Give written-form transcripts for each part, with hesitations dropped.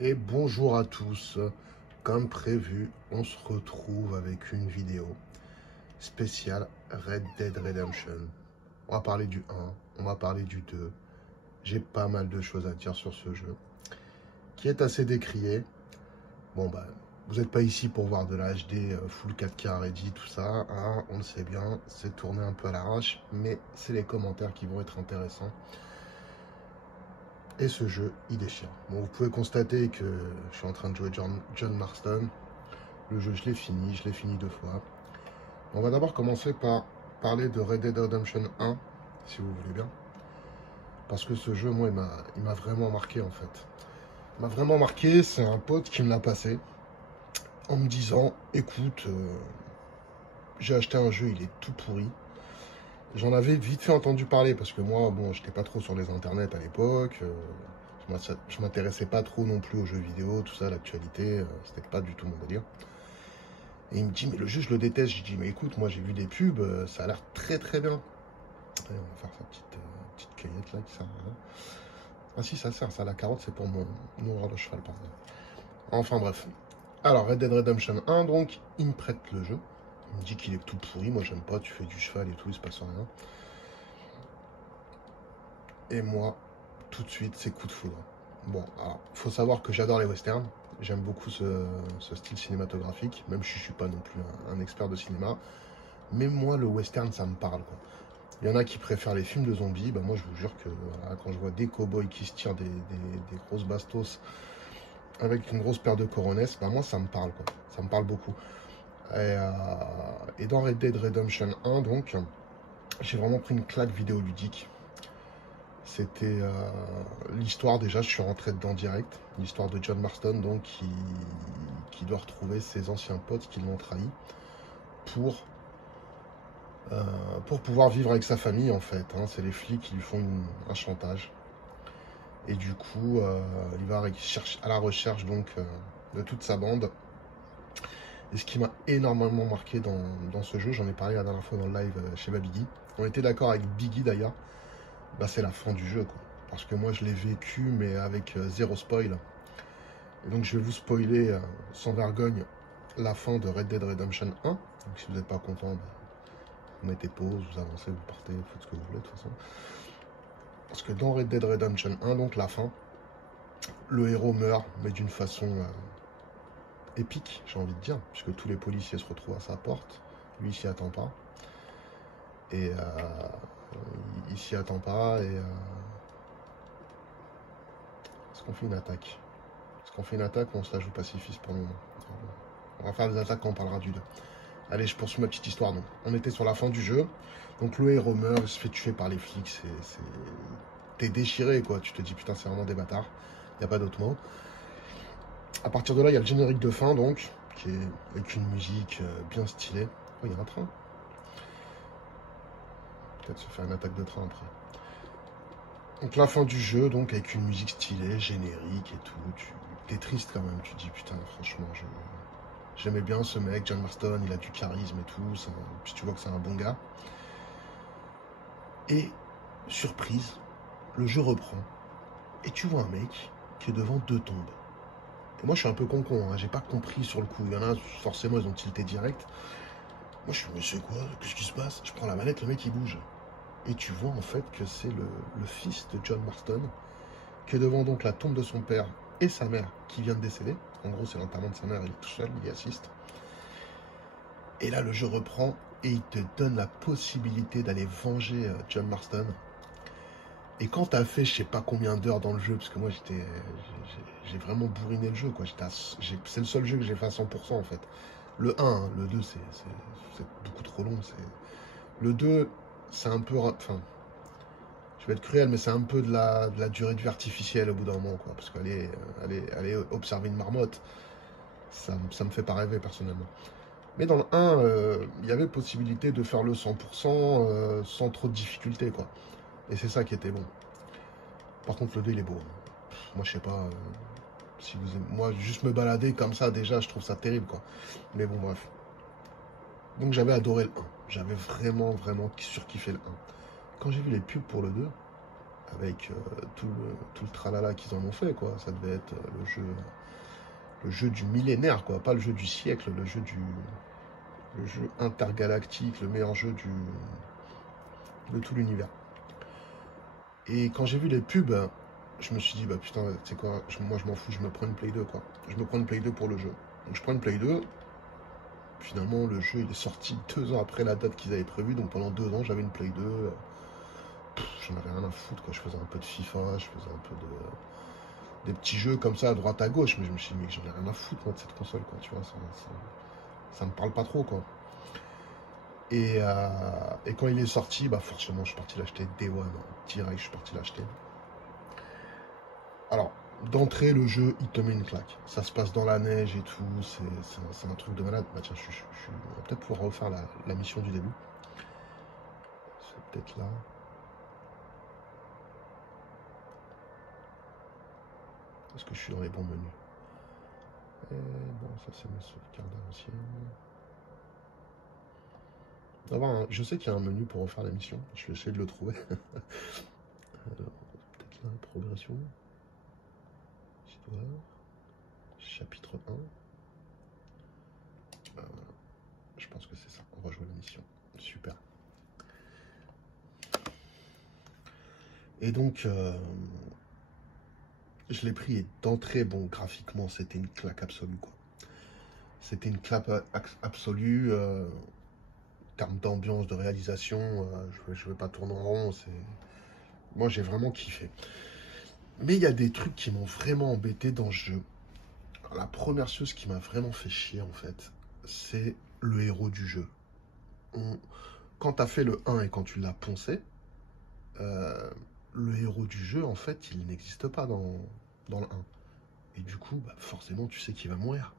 Et bonjour à tous, comme prévu, on se retrouve avec une vidéo spéciale Red Dead Redemption. On va parler du 1, on va parler du 2. J'ai pas mal de choses à dire sur ce jeu, qui est assez décrié. Bon bah, vous n'êtes pas ici pour voir de la HD full 4K ready, tout ça, hein, on le sait bien, c'est tourné un peu à l'arrache, mais c'est les commentaires qui vont être intéressants. Et ce jeu, il déchire. Bon, vous pouvez constater que je suis en train de jouer John Marston. Le jeu, je l'ai fini 2 fois. On va d'abord commencer par parler de Red Dead Redemption 1, si vous voulez bien. Parce que ce jeu, moi, il m'a vraiment marqué, en fait. Il m'a vraiment marqué, c'est un pote qui me l'a passé, en me disant, écoute, j'ai acheté un jeu, il est tout pourri. J'en avais vite fait entendu parler, parce que moi, bon, j'étais pas trop sur les internets à l'époque, je m'intéressais pas trop non plus aux jeux vidéo, tout ça, l'actualité, c'était pas du tout mon délire. Et il me dit, mais le jeu, je le déteste. Je dis, mais écoute, moi j'ai vu des pubs, ça a l'air très très bien. Allez, on va faire sa petite cueillette là qui sert à rien. Ah si, ça sert, ça, la carotte, c'est pour nourrir le cheval, pardon. Enfin bref. Alors, Red Dead Redemption 1, donc, il me prête le jeu. Il me dit qu'il est tout pourri, moi j'aime pas, tu fais du cheval et tout, il se passe rien. Et moi, tout de suite, c'est coup de foudre. Bon, alors, faut savoir que j'adore les westerns. J'aime beaucoup ce style cinématographique, même si je suis pas non plus un expert de cinéma. Mais moi, le western, ça me parle, quoi. Il y en a qui préfèrent les films de zombies. Bah, moi, je vous jure que voilà, quand je vois des cow-boys qui se tirent des grosses bastos avec une grosse paire de coronesses, bah, moi, ça me parle, quoi. Ça me parle beaucoup. Et dans Red Dead Redemption 1, donc, j'ai vraiment pris une claque vidéoludique. C'était l'histoire, déjà, je suis rentré dedans direct. L'histoire de John Marston, donc, qui doit retrouver ses anciens potes qui l'ont trahi pour pour pouvoir vivre avec sa famille, en fait. Hein. C'est les flics qui lui font un chantage. Et du coup, il va à la recherche donc de toute sa bande. Et ce qui m'a énormément marqué dans ce jeu, j'en ai parlé la dernière fois dans le live chez Babigui. On était d'accord avec Biggie d'ailleurs. Bah, c'est la fin du jeu, quoi. Parce que moi, je l'ai vécu, mais avec zéro spoil. Et donc, je vais vous spoiler sans vergogne la fin de Red Dead Redemption 1. Donc, si vous n'êtes pas content, bah, vous mettez pause, vous avancez, vous partez, vous faites ce que vous voulez de toute façon. Parce que dans Red Dead Redemption 1, donc la fin, le héros meurt, mais d'une façon épique, j'ai envie de dire, puisque tous les policiers se retrouvent à sa porte. Lui, il s'y attend pas. Et il s'y attend pas. Et est-ce qu'on fait une attaque? Est-ce qu'on fait une attaque ou on se la joue pacifiste pour le moment? On va faire des attaques quand on parlera du 2. Allez, je poursuis ma petite histoire. Donc, on était sur la fin du jeu. Donc le héros meurt, il se fait tuer par les flics. T'es déchiré, quoi. Tu te dis, putain, c'est vraiment des bâtards. Il n'y a pas d'autre mot. À partir de là, il y a le générique de fin, donc, qui est avec une musique bien stylée. Oh, il y a un train. Peut-être se faire une attaque de train après. Donc la fin du jeu, donc, avec une musique stylée, générique et tout. T'es triste quand même. Tu te dis, putain, franchement, j'aimais bien ce mec, John Marston, il a du charisme et tout. Puis tu vois que c'est un bon gars. Et, surprise, le jeu reprend. Et tu vois un mec qui est devant 2 tombes. Et moi, je suis un peu con-con, hein, j'ai pas compris sur le coup. Il y en a, forcément, ils ont tilté direct. Moi, je suis, mais c'est quoi? Qu'est-ce qui se passe? Je prends la manette, le mec, il bouge. Et tu vois, en fait, que c'est le fils de John Marston, qui est devant donc la tombe de son père et sa mère, qui vient de décéder. En gros, c'est l'enterrement de sa mère, il est tout seul, il y assiste. Et là, le jeu reprend, et il te donne la possibilité d'aller venger John Marston. Et quand t'as fait je sais pas combien d'heures dans le jeu, parce que moi j'ai vraiment bourriné le jeu, quoi. C'est le seul jeu que j'ai fait à 100% en fait. Le 1, hein, le 2 c'est beaucoup trop long. Le 2, c'est un peu, enfin, je vais être cruel, mais c'est un peu de la durée de vie artificielle au bout d'un moment, quoi. Parce qu'aller observer une marmotte, ça me fait pas rêver personnellement. Mais dans le 1, il y avait possibilité de faire le 100% sans trop de difficultés, quoi. Et c'est ça qui était bon. Par contre, le 2, il est beau. Moi, je sais pas si vous aimez. Moi, juste me balader comme ça, déjà, je trouve ça terrible, quoi. Mais bon, bref. Donc, j'avais adoré le 1. J'avais vraiment, vraiment surkiffé le 1. Quand j'ai vu les pubs pour le 2, avec tout le tralala qu'ils en ont fait, quoi. Ça devait être le jeu du millénaire, quoi. Pas le jeu du siècle, le jeu intergalactique, le meilleur jeu de tout l'univers. Et quand j'ai vu les pubs, je me suis dit, bah putain, tu sais quoi, moi je m'en fous, je me prends une Play 2, quoi. Je me prends une Play 2 pour le jeu. Donc je prends une Play 2. Finalement, le jeu il est sorti 2 ans après la date qu'ils avaient prévue. Donc pendant 2 ans, j'avais une Play 2. J'en avais rien à foutre, quoi. Je faisais un peu de FIFA, je faisais un peu des petits jeux comme ça à droite à gauche. Mais je me suis dit, mais j'en ai rien à foutre, moi, de cette console, quoi. Tu vois, ça me parle pas trop, quoi. Et quand il est sorti, bah forcément, je suis parti l'acheter Day One. Direct, je suis parti l'acheter. Alors, d'entrée, le jeu, il te met une claque. Ça se passe dans la neige et tout. C'est un truc de malade. Bah tiens, on va peut-être pouvoir refaire la mission du début. C'est peut-être là. Est-ce que je suis dans les bons menus? Bon, ça c'est mes sauvegardes anciennes. Je sais qu'il y a un menu pour refaire la mission. Je vais essayer de le trouver. Alors, peut-être là, progression. Histoire. Chapitre 1. Voilà. Je pense que c'est ça. On va jouer la mission. Super. Et donc, je l'ai pris et d'entrée, bon, graphiquement, c'était une claque absolue, quoi. C'était une claque absolue. En termes d'ambiance, de réalisation, je vais pas tourner en rond. Moi, j'ai vraiment kiffé. Mais il y a des trucs qui m'ont vraiment embêté dans le jeu. Alors, la première chose qui m'a vraiment fait chier, en fait, c'est le héros du jeu. Quand tu as fait le 1 et quand tu l'as poncé, le héros du jeu, en fait, il n'existe pas dans le 1. Et du coup, bah, forcément, tu sais qu'il va mourir.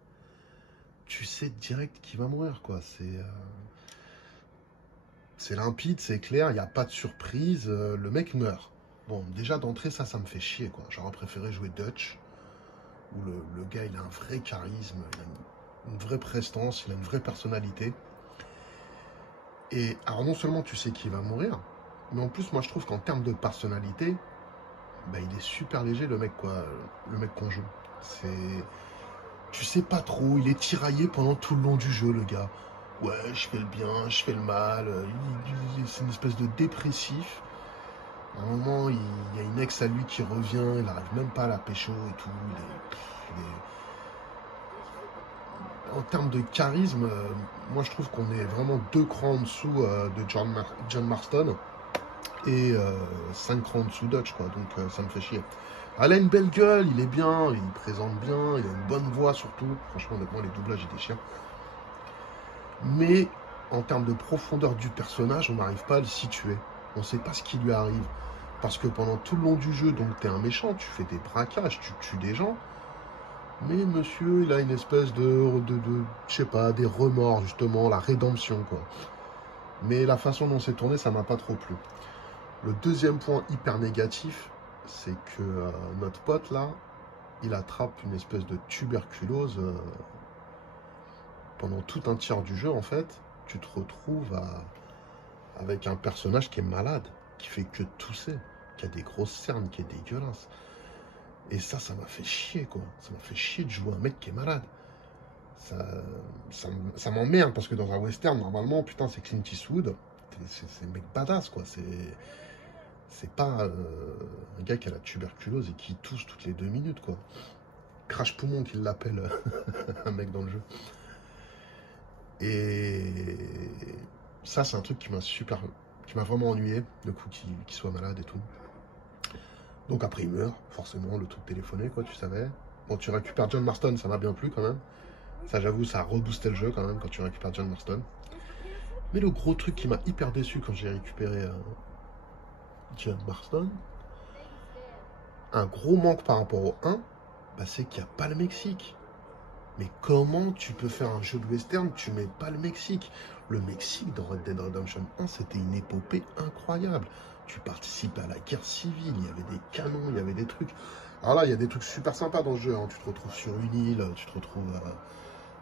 Tu sais direct qu'il va mourir, quoi. C'est limpide, c'est clair, il n'y a pas de surprise, le mec meurt. Bon, déjà d'entrée, ça me fait chier, quoi. J'aurais préféré jouer Dutch, où le gars, il a un vrai charisme, il a une vraie prestance, il a une vraie personnalité. Et alors, non seulement tu sais qu'il va mourir, mais en plus, moi, je trouve qu'en termes de personnalité, bah, il est super léger, le mec, quoi, le mec qu'on joue. Tu sais pas trop, il est tiraillé pendant tout le long du jeu, le gars. Ouais, je fais le bien, je fais le mal. C'est une espèce de dépressif. À un moment, il y a une ex à lui qui revient, il n'arrive même pas à la pécho et tout. En termes de charisme, moi je trouve qu'on est vraiment 2 crans en dessous de John Marston et 5 crans en dessous Dutch, quoi. Donc ça me fait chier. Elle a une belle gueule, il est bien, il présente bien, il a une bonne voix surtout. Franchement, honnêtement, les doublages, ils déchirent. Mais en termes de profondeur du personnage, on n'arrive pas à le situer. On ne sait pas ce qui lui arrive. Parce que pendant tout le long du jeu, donc tu es un méchant, tu fais des braquages, tu tues des gens. Mais monsieur, il a une espèce je sais pas, des remords justement, la rédemption, quoi. Mais la façon dont c'est tourné, ça m'a pas trop plu. Le deuxième point hyper négatif, c'est que notre pote là, il attrape une espèce de tuberculose pendant tout un tiers du jeu, en fait. Tu te retrouves avec un personnage qui est malade, qui fait que tousser, qui a des grosses cernes, qui est dégueulasse. Et ça m'a fait chier, quoi. Ça m'a fait chier de jouer un mec qui est malade. Ça m'emmerde, parce que dans un western, normalement, putain, c'est Clint Eastwood. C'est un mec badass, quoi. C'est pas un gars qui a la tuberculose et qui tousse toutes les 2 minutes, quoi. Crash poumon qu'il l'appelle un mec dans le jeu. Et ça, c'est un truc qui m'a vraiment ennuyé, le coup qu'il soit malade et tout. Donc après, il meurt, forcément, le truc téléphoné, quoi, tu savais. Bon, tu récupères John Marston, ça m'a bien plu quand même. Ça, j'avoue, ça a reboosté le jeu quand même quand tu récupères John Marston. Mais le gros truc qui m'a hyper déçu quand j'ai récupéré John Marston, un gros manque par rapport au 1, bah, c'est qu'il n'y a pas le Mexique. Mais comment tu peux faire un jeu de western, tu mets pas le Mexique? Le Mexique dans Red Dead Redemption 1, c'était une épopée incroyable. Tu participais à la guerre civile, il y avait des canons, il y avait des trucs. Alors là, il y a des trucs super sympas dans le jeu, hein. Tu te retrouves sur une île, tu te retrouves...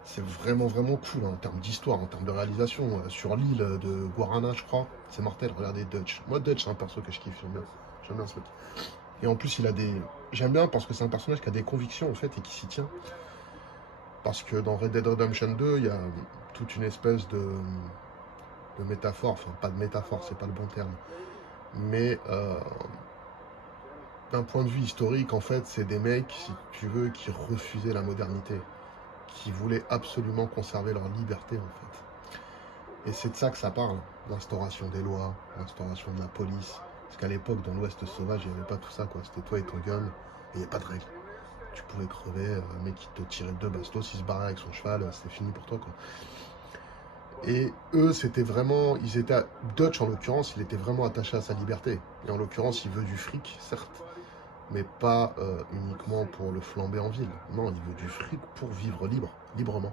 c'est vraiment, vraiment cool, hein, en termes d'histoire, en termes de réalisation. Sur l'île de Guarana, je crois, c'est mortel, regardez Dutch. Moi, Dutch, c'est un perso que je kiffe, j'aime bien. J'aime bien ce mec. Et en plus, il a des... J'aime bien parce que c'est un personnage qui a des convictions, en fait, et qui s'y tient. Parce que dans Red Dead Redemption 2, il y a toute une espèce de métaphore. Enfin, pas de métaphore, c'est pas le bon terme. Mais d'un point de vue historique, en fait, c'est des mecs, si tu veux, qui refusaient la modernité. Qui voulaient absolument conserver leur liberté, en fait. Et c'est de ça que ça parle. L'instauration des lois, l'instauration de la police. Parce qu'à l'époque, dans l'Ouest sauvage, il n'y avait pas tout ça, quoi. C'était toi et ton gun, et il n'y avait pas de règles. Tu pouvais crever, un mec qui te tirait deux bastos, il se barrait avec son cheval, c'était fini pour toi, quoi. Et eux, c'était vraiment, ils étaient, Dutch en l'occurrence, il était vraiment attaché à sa liberté. Et en l'occurrence, il veut du fric, certes, mais pas uniquement pour le flamber en ville. Non, il veut du fric pour vivre librement.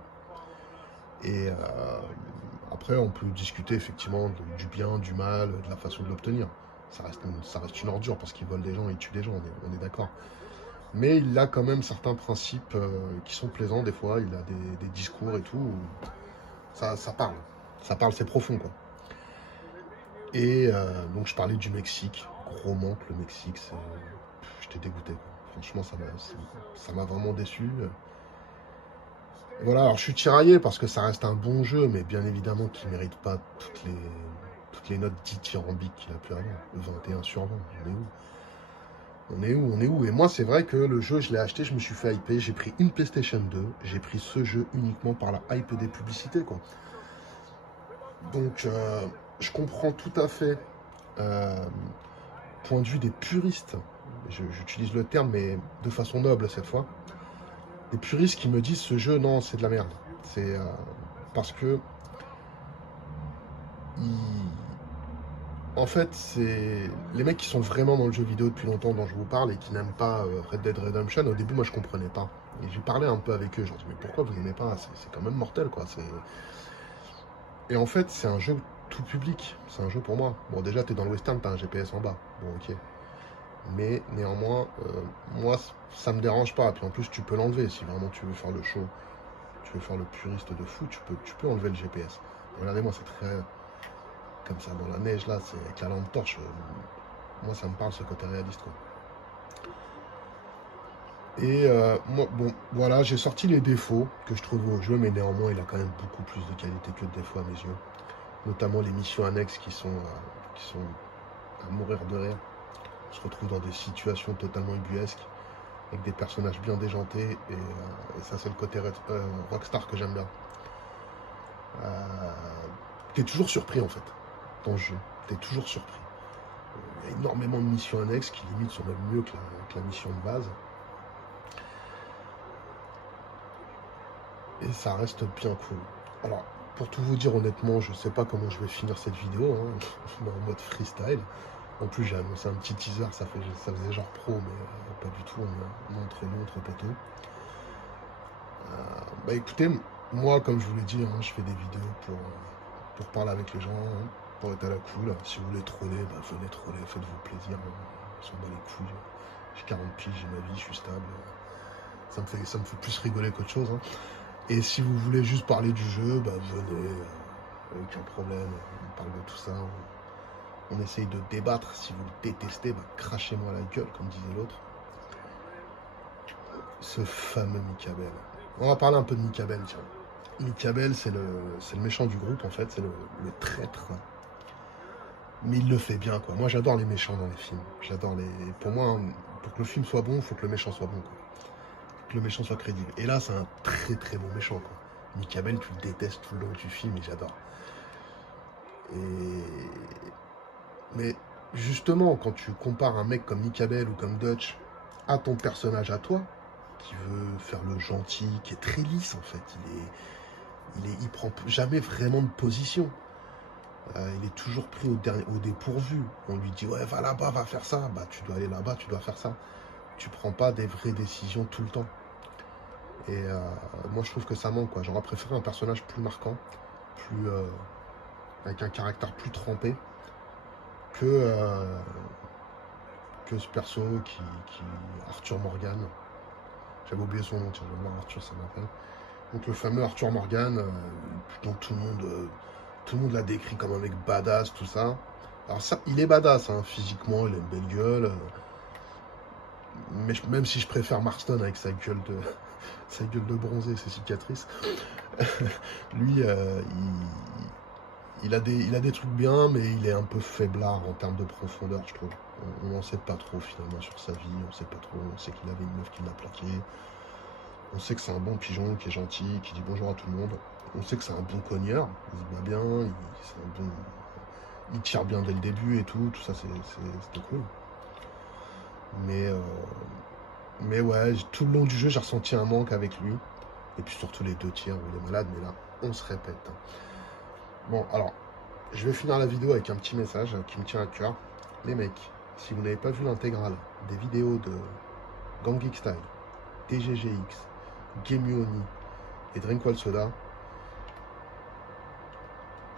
Et après, on peut discuter effectivement du bien, du mal, de la façon de l'obtenir. Ça reste une ordure parce qu'il vole des gens et il tue des gens, on est d'accord. Mais il a quand même certains principes qui sont plaisants des fois. Il a des discours et tout. Où ça parle. Ça parle, c'est profond, quoi. Et donc, je parlais du Mexique. Gros manque, le Mexique. J'étais dégoûté, quoi. Franchement, ça m'a vraiment déçu. Voilà, alors je suis tiraillé parce que ça reste un bon jeu, mais bien évidemment qu'il ne mérite pas toutes les notes dithyrambiques qu'il a pu avoir. 21 sur 20, on est où? On est où? Et moi, c'est vrai que le jeu, je l'ai acheté, je me suis fait hyper. J'ai pris une PlayStation 2, j'ai pris ce jeu uniquement par la hype des publicités, quoi. Donc, je comprends tout à fait, point de vue des puristes, j'utilise le terme, mais de façon noble cette fois, des puristes qui me disent ce jeu, non, c'est de la merde. C'est parce que en fait, c'est les mecs qui sont vraiment dans le jeu vidéo depuis longtemps dont je vous parle et qui n'aiment pas Red Dead Redemption. Au début, moi, je comprenais pas. Et j'ai parlé un peu avec eux. Je leur dis, mais pourquoi vous n'aimez pas? C'est quand même mortel, quoi. Et en fait, c'est un jeu tout public. C'est un jeu pour moi. Bon, déjà, tu es dans le western, tu as un GPS en bas. Bon, ok. Mais néanmoins, moi, ça me dérange pas. Puis en plus, tu peux l'enlever si vraiment tu veux faire le show. Tu veux faire le puriste de fou, tu peux enlever le GPS. Regardez-moi, c'est très... Comme ça, dans la neige, là, c'est avec la lampe torche. Moi, ça me parle, ce côté réaliste, quoi. Et moi, bon, voilà, j'ai sorti les défauts que je trouve au jeu, mais néanmoins, il a quand même beaucoup plus de qualité que de défauts à mes yeux. Notamment les missions annexes qui sont à mourir de rire. On se retrouve dans des situations totalement ubuesques, avec des personnages bien déjantés, et ça, c'est le côté Rockstar que j'aime bien. T'es toujours surpris, en fait, dans le jeu. T'es toujours surpris. Il y a énormément de missions annexes qui limite sont même mieux que la mission de base. Et ça reste bien cool. Alors, pour tout vous dire honnêtement, je sais pas comment je vais finir cette vidéo, hein, en mode freestyle. En plus, j'ai annoncé un petit teaser, ça faisait genre pro, mais pas du tout, nous entre poteaux. Bah écoutez, moi, comme je vous l'ai dit, hein, je fais des vidéos pour parler avec les gens, hein, pour être à la cool. Si vous voulez troller, bah venez troller, faites-vous plaisir. On s'en bat les couilles. J'ai 40 piges, j'ai ma vie, je suis stable. Ça me fait plus rigoler qu'autre chose. Hein. Et si vous voulez juste parler du jeu, bah venez, aucun problème. On parle de tout ça. On essaye de débattre. Si vous le détestez, bah crachez-moi la gueule, comme disait l'autre. Ce fameux Michabel. On va parler un peu de Michabel, tiens. Michabel, c'est le méchant du groupe, en fait, c'est le traître. Mais il le fait bien, quoi. Moi, j'adore les méchants dans les films. Pour moi, pour que le film soit bon, il faut que le méchant soit bon, quoi. Que le méchant soit crédible. Et là, c'est un très très bon méchant, quoi. Michabel, tu le détestes tout le long du film, et j'adore. Mais justement, quand tu compares un mec comme Michabel ou comme Dutch à ton personnage à toi, qui veut faire le gentil, qui est très lisse, en fait, il prend jamais vraiment de position. Il est toujours pris au dépourvu. On lui dit, ouais, va là-bas, va faire ça. Bah, tu dois aller là-bas, tu dois faire ça. Tu prends pas des vraies décisions tout le temps. Et moi, je trouve que ça manque, quoi. J'aurais préféré un personnage plus marquant, avec un caractère plus trempé, que ce perso qui Arthur Morgan. J'avais oublié son nom, tiens, je vais voir Arthur, ça m'appelle. Donc le fameux Arthur Morgan, dont tout le monde l'a décrit comme un mec badass, tout ça. Alors ça, il est badass, hein, physiquement, il a une belle gueule. Mais même si je préfère Marston avec sa gueule de bronzé, ses cicatrices, lui, il a des trucs bien, mais il est un peu faiblard en termes de profondeur, je trouve. On n'en sait pas trop finalement sur sa vie, on sait pas trop. On sait qu'il avait une meuf qui l'a plaqué. On sait que c'est un bon pigeon, qui est gentil, qui dit bonjour à tout le monde. On sait que c'est un bon cogneur, il se bat bien, il tire bien dès le début et tout ça c'était cool. Mais ouais, tout le long du jeu, j'ai ressenti un manque avec lui. Et puis surtout les 2 tiers où il est malade, mais là, on se répète. Bon, alors, je vais finir la vidéo avec un petit message qui me tient à cœur. Les mecs, si vous n'avez pas vu l'intégrale des vidéos de Gang Geek Style, TGGX, Gemioni et Drinkwell Soda,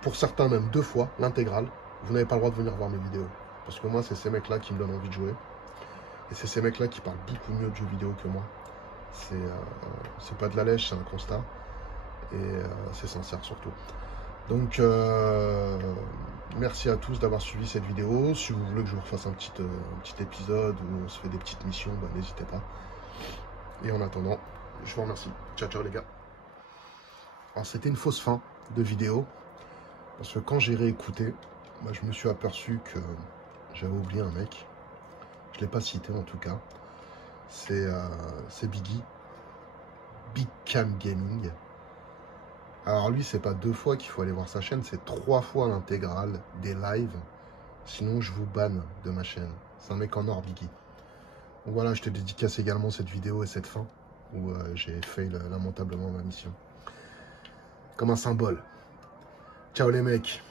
pour certains même 2 fois, l'intégrale, vous n'avez pas le droit de venir voir mes vidéos. Parce que moi, c'est ces mecs-là qui me donnent envie de jouer. Et c'est ces mecs-là qui parlent beaucoup mieux de jeux vidéo que moi. C'est pas de la lèche, c'est un constat. Et c'est sincère surtout. Donc, merci à tous d'avoir suivi cette vidéo. Si vous voulez que je vous refasse un petit épisode où on se fait des petites missions, bah, n'hésitez pas. Et en attendant, je vous remercie. Ciao, ciao les gars. Alors, c'était une fausse fin de vidéo. Parce que quand j'ai réécouté, bah, je me suis aperçu que j'avais oublié un mec. Je ne l'ai pas cité en tout cas. C'est Biggie. Big Cam Gaming. Alors lui, c'est pas 2 fois qu'il faut aller voir sa chaîne, c'est 3 fois l'intégrale des lives. Sinon, je vous banne de ma chaîne. C'est un mec en or, Biggie. Donc voilà, je te dédicace également cette vidéo et cette fin où j'ai fail lamentablement ma mission. Comme un symbole. Ciao les mecs.